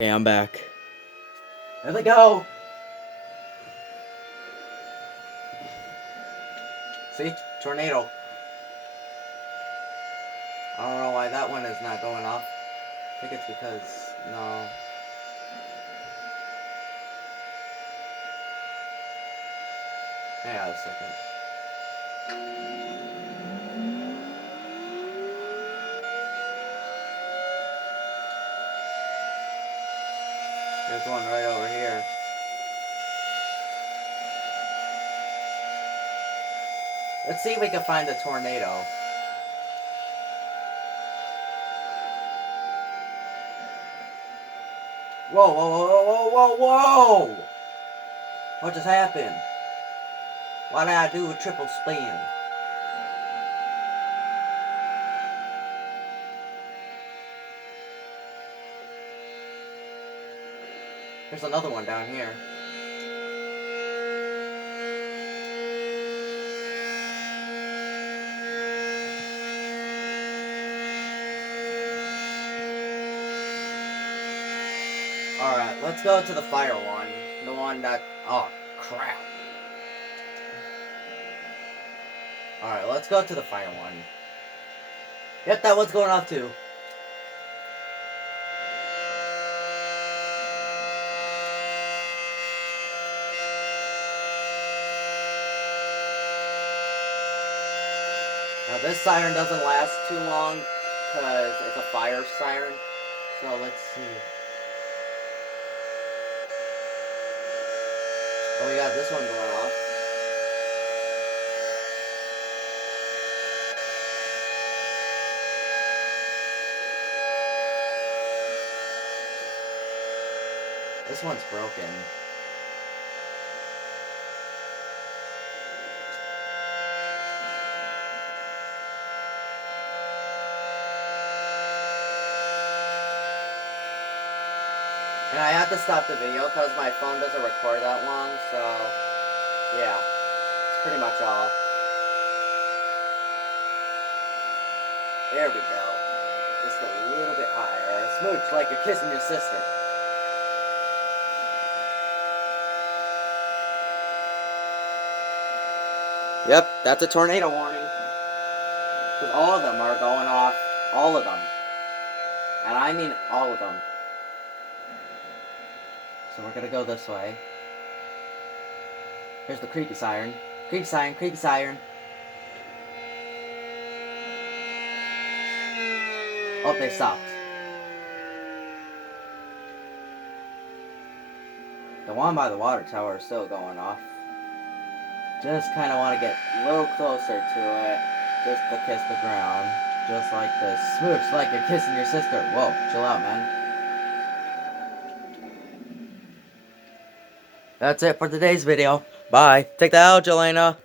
Okay, I'm back. There they go! See? Tornado. I don't know why that one is not going off. I think it's because... no. Hang on a second. There's one right over here. Let's see if we can find the tornado. Whoa, whoa, whoa, whoa, whoa, whoa! What just happened? Why did I do a triple spin? There's another one down here. Alright, let's go to the fire one. The one that... oh, crap. Alright, let's go to the fire one. Yep, that one's going off too. Now this siren doesn't last too long because it's a fire siren. So let's see. Oh, we got this one going off. This one's broken. And I have to stop the video because my phone doesn't record that long, so yeah, it's pretty much all. There we go. Just a little bit higher. A smooch like you're kissing your sister. Yep, that's a tornado warning. Because all of them are going off. All of them. And I mean all of them. So we're gonna go this way. Here's the creepy siren. Creepy siren, creepy siren. Oh, they stopped. The one by the water tower is still going off. Just kind of want to get a little closer to it. Just to kiss the ground. Just like this. Smooch like you're kissing your sister. Whoa, chill out, man. That's it for today's video. Bye. Take that out, Jelena.